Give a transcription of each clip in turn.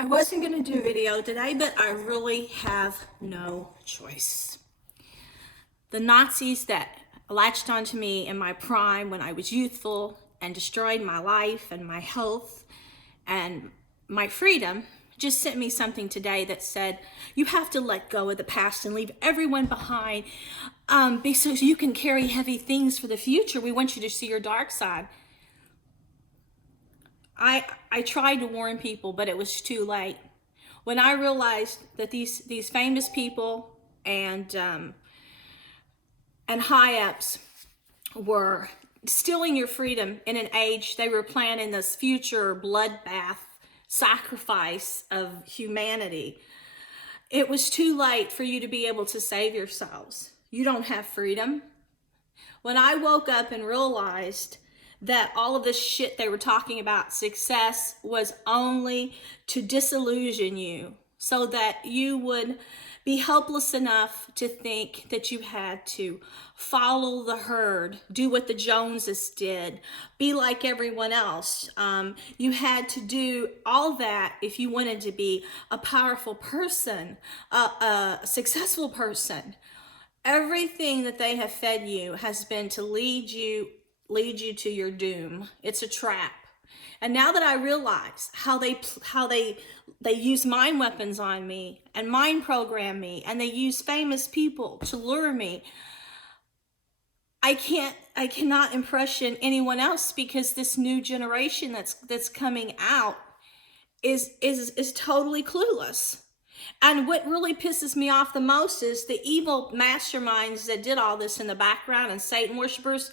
I wasn't going to do a video today, but I really have no choice. The Nazis that latched onto me in my prime when I was youthful and destroyed my life and my health and my freedom just sent me something today that said, you have to let go of the past and leave everyone behind so you can carry heavy things for the future. We want you to see your dark side. I tried to warn people, but it was too late. When I realized that these famous people and high-ups were stealing your freedom in an age they were planning this future bloodbath sacrifice of humanity, it was too late for you to be able to save yourselves. You don't have freedom. When I woke up and realized that all of this shit they were talking about success was only to disillusion you so that you would be helpless enough to think that you had to follow the herd, do what the Joneses did, be like everyone else. You had to do all that if you wanted to be a powerful person, a successful person. Everything that they have fed you has been to lead you to your doom. It's a trap. And now that I realize how they use mind weapons on me and mind program me, and they use famous people to lure me, I cannot impression anyone else, because this new generation that's coming out is totally clueless. And what really pisses me off the most is the evil masterminds that did all this in the background, and Satan worshipers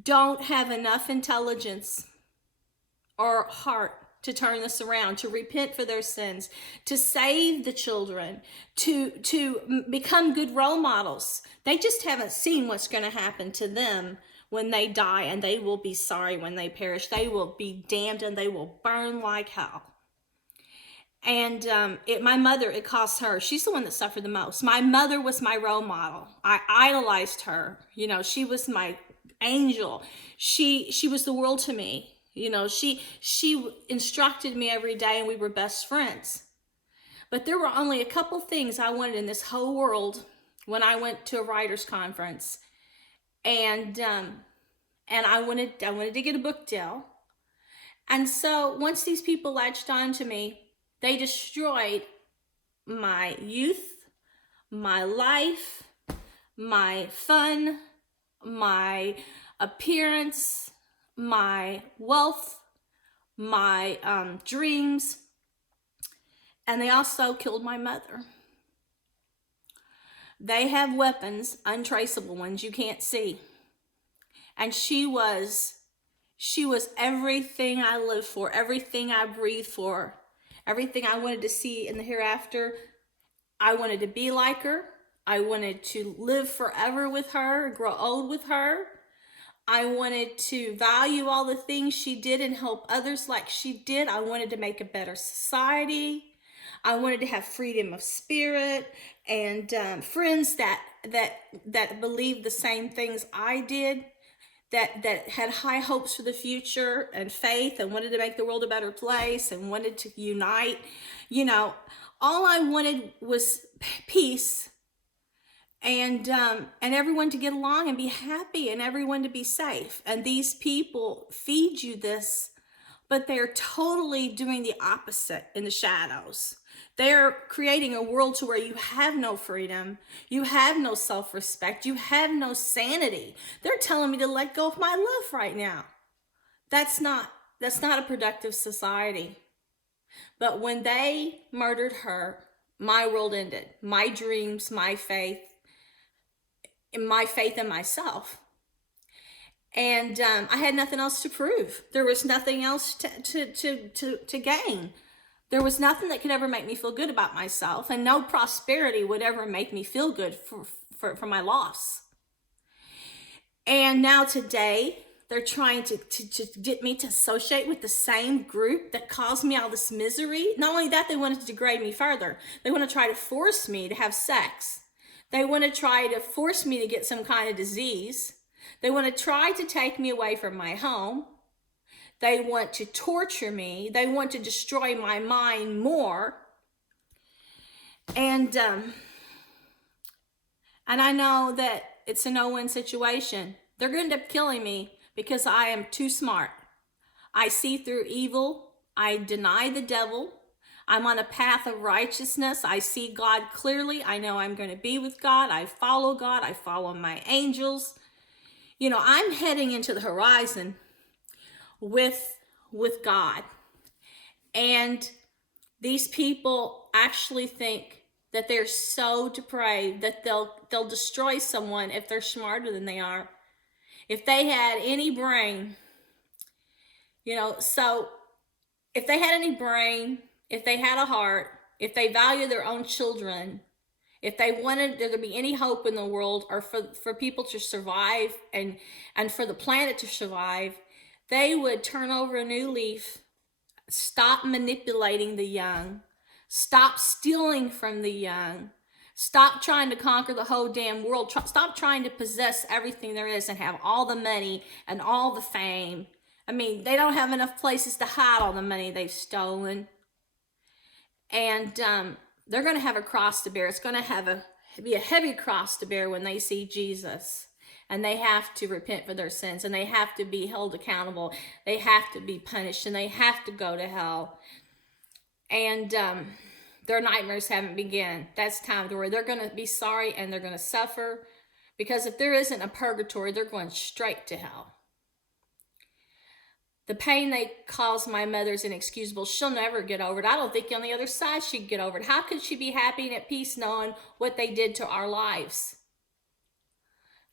don't have enough intelligence or heart to turn this around, to repent for their sins, to save the children, to become good role models. They just haven't seen what's going to happen to them when they die, and they will be sorry when they perish. They will be damned and they will burn like hell. And my mother, it cost her. She's the one that suffered the most. My mother was my role model. I idolized her. You know, she was my angel. She was the world to me. You know, she instructed me every day, and we were best friends. But there were only a couple things I wanted in this whole world when I went to a writers' conference, and I wanted to get a book deal. And so once these people latched on to me, they destroyed my youth, my life, my fun, my appearance, my wealth, my dreams, and they also killed my mother. They have weapons, untraceable ones you can't see. And she was everything I lived for, everything I breathed for, everything I wanted to see in the hereafter. I wanted to be like her. I wanted to live forever with her, grow old with her. I wanted to value all the things she did and help others like she did. I wanted to make a better society. I wanted to have freedom of spirit and friends that believed the same things I did, that had high hopes for the future and faith, and wanted to make the world a better place and wanted to unite. You know, all I wanted was peace, and everyone to get along and be happy, and everyone to be safe. And these people feed you this, but they're totally doing the opposite in the shadows. They're creating a world to where you have no freedom, you have no self-respect, you have no sanity. They're telling me to let go of my love right now. That's not a productive society. But when they murdered her, my world ended. My dreams, my faith in myself. And I had nothing else to prove. There was nothing else to gain. There was nothing that could ever make me feel good about myself, and no prosperity would ever make me feel good for my loss. And now today, they're trying to get me to associate with the same group that caused me all this misery. Not only that, they wanted to degrade me further. They want to try to force me to have sex. They want to try to force me to get some kind of disease. They want to try to take me away from my home. They want to torture me. They want to destroy my mind more. And I know that it's a no-win situation. They're going to end up killing me because I am too smart. I see through evil. I deny the devil. I'm on a path of righteousness. I see God clearly. I know I'm going to be with God. I follow God. I follow my angels. You know, I'm heading into the horizon with God. And these people actually think that they're so depraved that they'll destroy someone if they're smarter than they are. If they had any brain, you know, so if they had any brain, if they had a heart, if they value their own children, if they wanted there to be any hope in the world, or for people to survive and for the planet to survive, they would turn over a new leaf, stop manipulating the young, stop stealing from the young, stop trying to conquer the whole damn world, stop trying to possess everything there is and have all the money and all the fame. I mean, they don't have enough places to hide all the money they've stolen. And they're going to have a cross to bear. It's going to be a heavy cross to bear when they see Jesus. And they have to repent for their sins. And they have to be held accountable. They have to be punished. And they have to go to hell. And their nightmares haven't begun. That's time to where they're going to be sorry and they're going to suffer. Because if there isn't a purgatory, they're going straight to hell. The pain they caused my mother is inexcusable. She'll never get over it. I don't think on the other side she'd get over it. How could she be happy and at peace knowing what they did to our lives?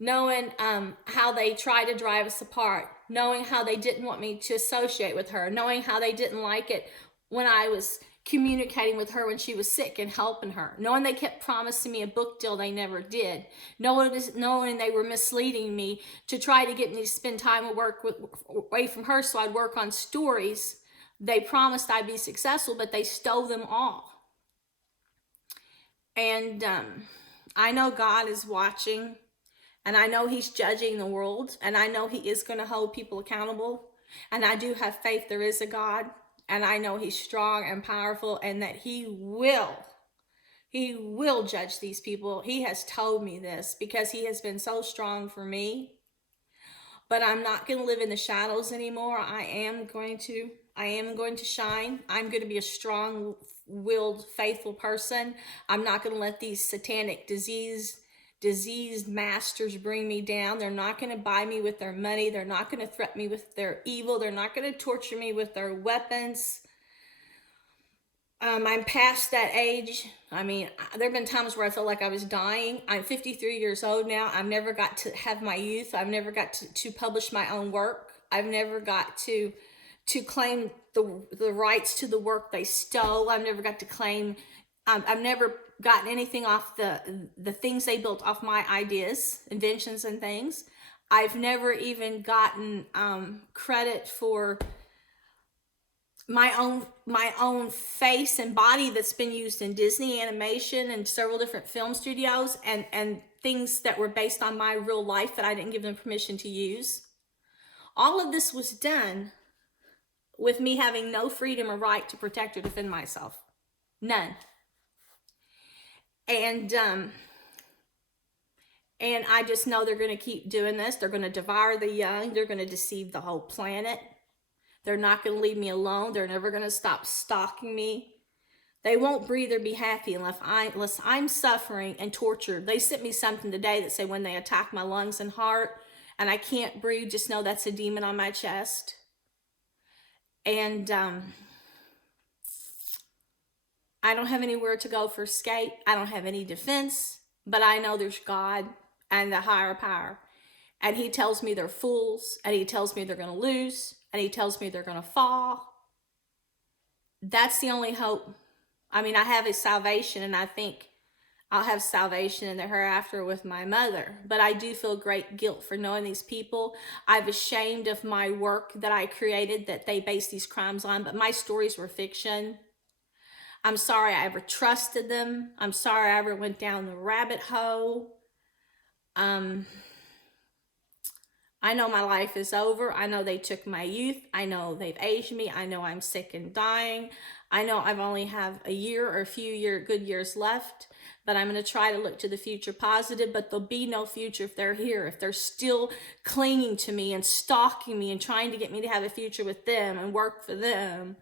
Knowing how they tried to drive us apart. Knowing how they didn't want me to associate with her. Knowing how they didn't like it when I was communicating with her when she was sick and helping her. Knowing they kept promising me a book deal they never did. Knowing they were misleading me to try to get me to spend time away from her so I'd work on stories. They promised I'd be successful, but they stole them all. And I know God is watching, and I know he's judging the world, and I know he is going to hold people accountable. And I do have faith there is a God. And I know he's strong and powerful and that he will judge these people. He has told me this because he has been so strong for me. But I'm not going to live in the shadows anymore. I am going to shine. I'm going to be a strong-willed, faithful person. I'm not going to let these satanic diseased masters bring me down. They're not going to buy me with their money. They're not going to threaten me with their evil. They're not going to torture me with their weapons. I'm past that age. I mean, there have been times where I felt like I was dying. I'm 53 years old now. I've never got to have my youth. I've never got to publish my own work. I've never got to claim the rights to the work they stole. I've never got to claim, I've never gotten anything off the things they built off my ideas, inventions and things. I've never even gotten credit for my own face and body that's been used in Disney animation and several different film studios and things that were based on my real life that I didn't give them permission to use. All of this was done with me having no freedom or right to protect or defend myself. None. And I just know they're going to keep doing this. They're going to devour the young. They're going to deceive the whole planet. They're not going to leave me alone. They're never going to stop stalking me. They won't breathe or be happy unless I'm suffering and tortured. They sent me something today that said when they attack my lungs and heart and I can't breathe, just know that's a demon on my chest. And I don't have anywhere to go for escape. I don't have any defense, but I know there's God and the higher power. And he tells me they're fools, and he tells me they're going to lose, and he tells me they're going to fall. That's the only hope. I mean, I have a salvation, and I think I'll have salvation in the hereafter with my mother. But I do feel great guilt for knowing these people. I'm ashamed of my work that I created that they base these crimes on, but my stories were fiction. I'm sorry I ever trusted them. I'm sorry I ever went down the rabbit hole. I know my life is over. I know they took my youth. I know they've aged me. I know I'm sick and dying. I know I've only have a year or a few good years left, but I'm going to try to look to the future positive. But there'll be no future if they're here, if they're still clinging to me and stalking me and trying to get me to have a future with them and work for them.